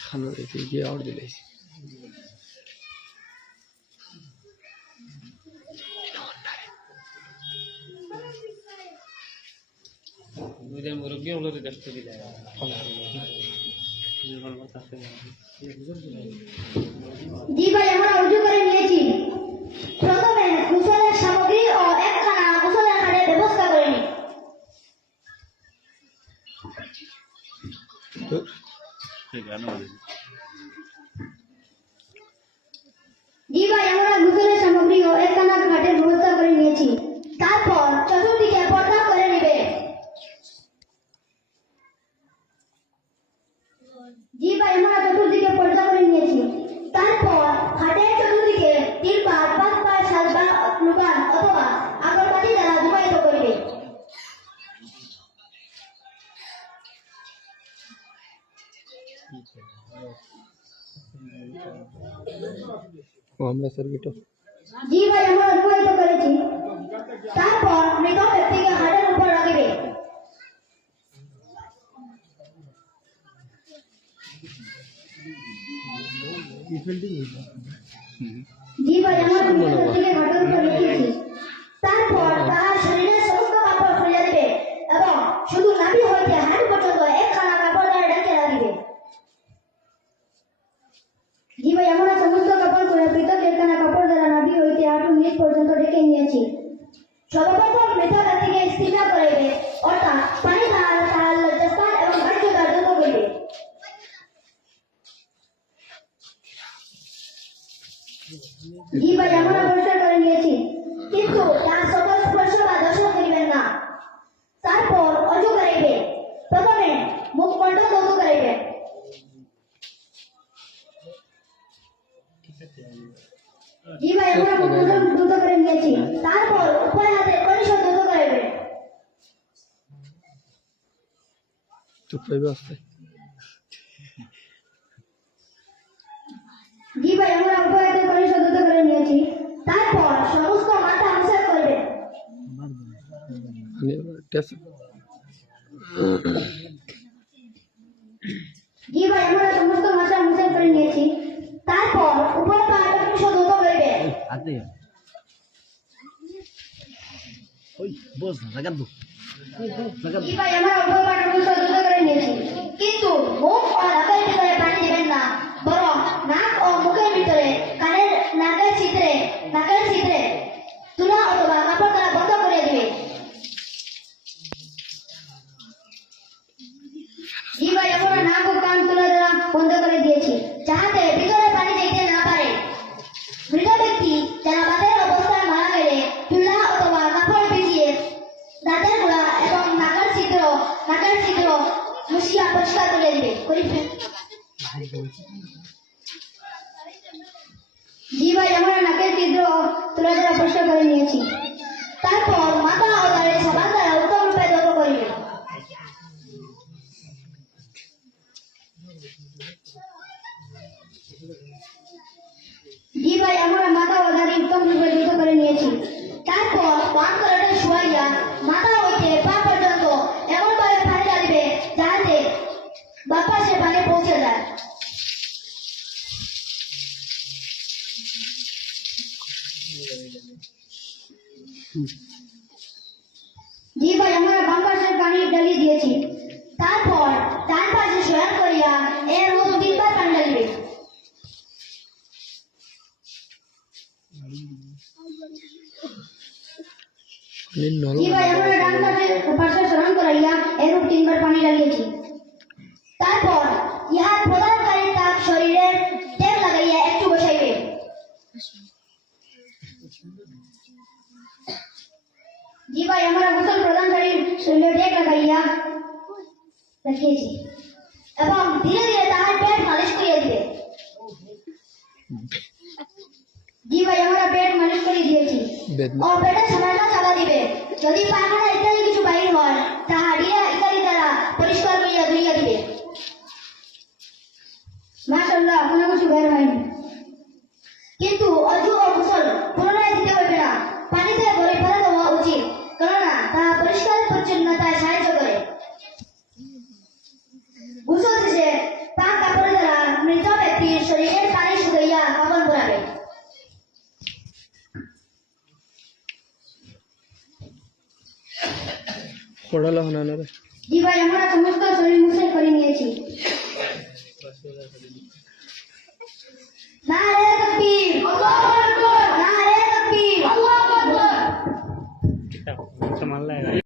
খানো রেখে গিয়ে আবার দিলে দেখতে দিলে ভাই আমরা উজু করে নিয়েছি। প্রথমে জি ভাই আমরা গোসলের সামগ্রী ও খাটের ব্যবস্থা করে নিয়েছি। তারপর চতুর্দিকে পর্দা করে নেবে। জি ভাই আমরা চতুর্দিকে পর্দা করে নিয়েছি। ও আমরা সার্কিটও জি ভাই আমরা ধুমায়িত করেছি তারপর মৃত ব্যক্তিকে হাটের উপর রাখবে জি ভাই আমরা মৃত ব্যক্তিকে হাটের উপর রেখেছি তারপর তাহার শরীরের সমস্ত কাপড় খুলে দেবে এবং শুধু নাভি হইতে হাঁটু পর্যন্ত একখানা কাপড় দ্বারা ঢেকে রাখবে ভাই, আমরা সমস্ত কাপড় করে পৃথক একখানা কাপড় দ্বারা নাভি হইতে হাঁটু নিচ পর্যন্ত ডেকে নিয়েছি। সর্বপ্রথম মৃত ব্যক্তিকে স্থির করাইবে অর্থাৎ পানি তাহার তাহার লজ্জাস্থান এবং বাহ্য দ্বার যত করিবে জি জি ভাই আমরা করে নিয়েছি। তারপর উপরে হাতে চুপ পাইবে আসতে। জি ভাই আমরা উপরে হাতে পরিষদ ধৌত করে নিয়েছি। তারপর সমস্ত মাথা আমসার করবে। জি ভাই আমরা সমস্ত মাথা আমসার করে নিয়েছি। করিবে ওই বস না নিয়েছি। কিন্তু মুখ ও নাকের পানি দেবেন না। ছিদ্র নাকের ছিদ্র মুছিয়া পরিষ্কার করে দিবে করিবে জি ভাই আমরা নাকের ছিদ্র তুলা পরিষ্কার করে নিয়েছি। তারপর ও সাবান দ্বারা উত্তম রূপে যত করিবে জি ভাই আমরা মাথা ও উত্তম রূপে করে নিয়েছি। তারপর পান করাটা শুয়াইয়া মাথা বাপাসে পানি পৌঁছে যায়। জি ভাই আমরা বাম পাশের পানি ডালিয়ে দিয়েছি। তারপর ডান পাশে শয়ন করিয়া এর মতো তিনবার পানি ডালিবে জি ভাই আমরা ডান পাশে পাশে স্মরণ করাইয়া এরূপ তিনবার পানি ডালিয়েছি তারপর ইহার প্রদানকারী তাপ শরীরে তেল লাগাইয়া একটু বসাইবে। জি ভাই আমরা গোসল প্রদানকারী শরীরে টেক লাগাইয়া রাখিয়েছি এবং ধীরে ধীরে তাহার পেট মালিশ করিয়া দিবে। জি ভাই আমরা পেট মালিশ করে দিয়েছি। ও পেটে সামান্য চাপা দিবে। যদি পায়খানা ইত্যাদি পানিতে ভরে ফেলে দেওয়া উচিত। কেননা তাহা পরিষ্কার পরিচ্ছন্নতায় সাহায্য করে। গোসল শেষে পাক কাপড়ে দ্বারা মৃত ব্যক্তির শরীরের পানি শুকাইয়া কাপড় পরাবে পড়ালেখা না জি ভাই আমরা সমস্ত শরীর মুছে করে নিয়েছি। না